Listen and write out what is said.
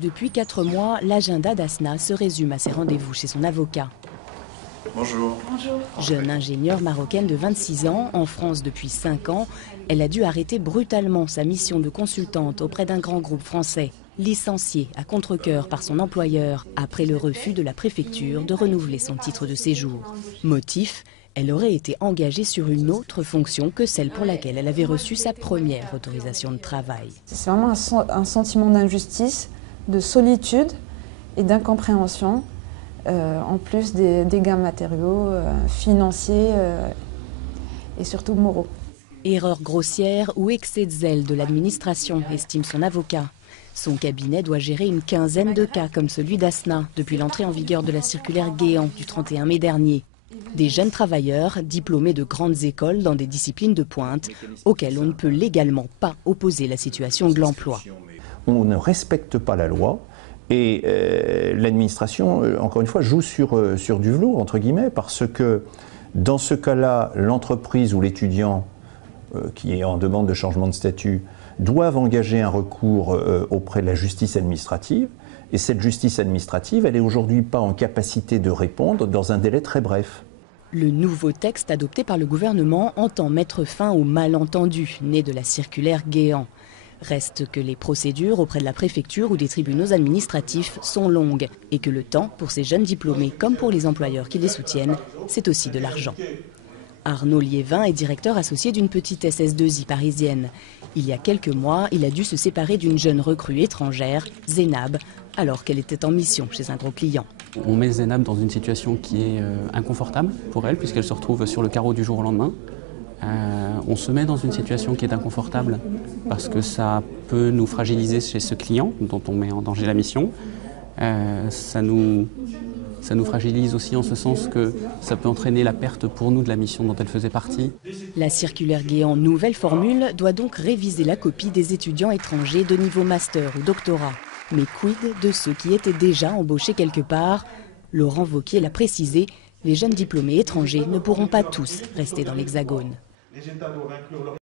Depuis 4 mois, l'agenda d'Asna se résume à ses rendez-vous chez son avocat. Bonjour. Bonjour. Jeune ingénieure marocaine de 26 ans, en France depuis 5 ans, elle a dû arrêter brutalement sa mission de consultante auprès d'un grand groupe français, licenciée à contre-cœur par son employeur après le refus de la préfecture de renouveler son titre de séjour. Motif, elle aurait été engagée sur une autre fonction que celle pour laquelle elle avait reçu sa première autorisation de travail. C'est vraiment un sentiment d'injustice, de solitude et d'incompréhension, en plus des dégâts matériaux, financiers et surtout moraux. Erreur grossière ou excès de zèle de l'administration, estime son avocat. Son cabinet doit gérer une quinzaine de cas comme celui d'Asna depuis l'entrée en vigueur de la circulaire Guéant du 31 mai dernier. Des jeunes travailleurs diplômés de grandes écoles dans des disciplines de pointe auxquelles on ne peut légalement pas opposer la situation de l'emploi. On ne respecte pas la loi et l'administration, encore une fois, joue sur du velours, entre guillemets, parce que dans ce cas-là, l'entreprise ou l'étudiant qui est en demande de changement de statut doivent engager un recours auprès de la justice administrative. Et cette justice administrative, elle n'est aujourd'hui pas en capacité de répondre dans un délai très bref. Le nouveau texte adopté par le gouvernement entend mettre fin aux malentendus nés de la circulaire Guéant. Reste que les procédures auprès de la préfecture ou des tribunaux administratifs sont longues et que le temps pour ces jeunes diplômés comme pour les employeurs qui les soutiennent, c'est aussi de l'argent. Arnaud Liévin est directeur associé d'une petite SS2I parisienne. Il y a quelques mois, il a dû se séparer d'une jeune recrue étrangère, Zénab, alors qu'elle était en mission chez un gros client. On met Zénab dans une situation qui est inconfortable pour elle, puisqu'elle se retrouve sur le carreau du jour au lendemain. On se met dans une situation qui est inconfortable parce que ça peut nous fragiliser chez ce client dont on met en danger la mission. Ça nous fragilise aussi en ce sens que ça peut entraîner la perte pour nous de la mission dont elle faisait partie. La circulaire Guéant nouvelle formule doit donc réviser la copie des étudiants étrangers de niveau master ou doctorat. Mais quid de ceux qui étaient déjà embauchés quelque part? Laurent Wauquiez l'a précisé, les jeunes diplômés étrangers ne pourront pas tous rester dans l'Hexagone.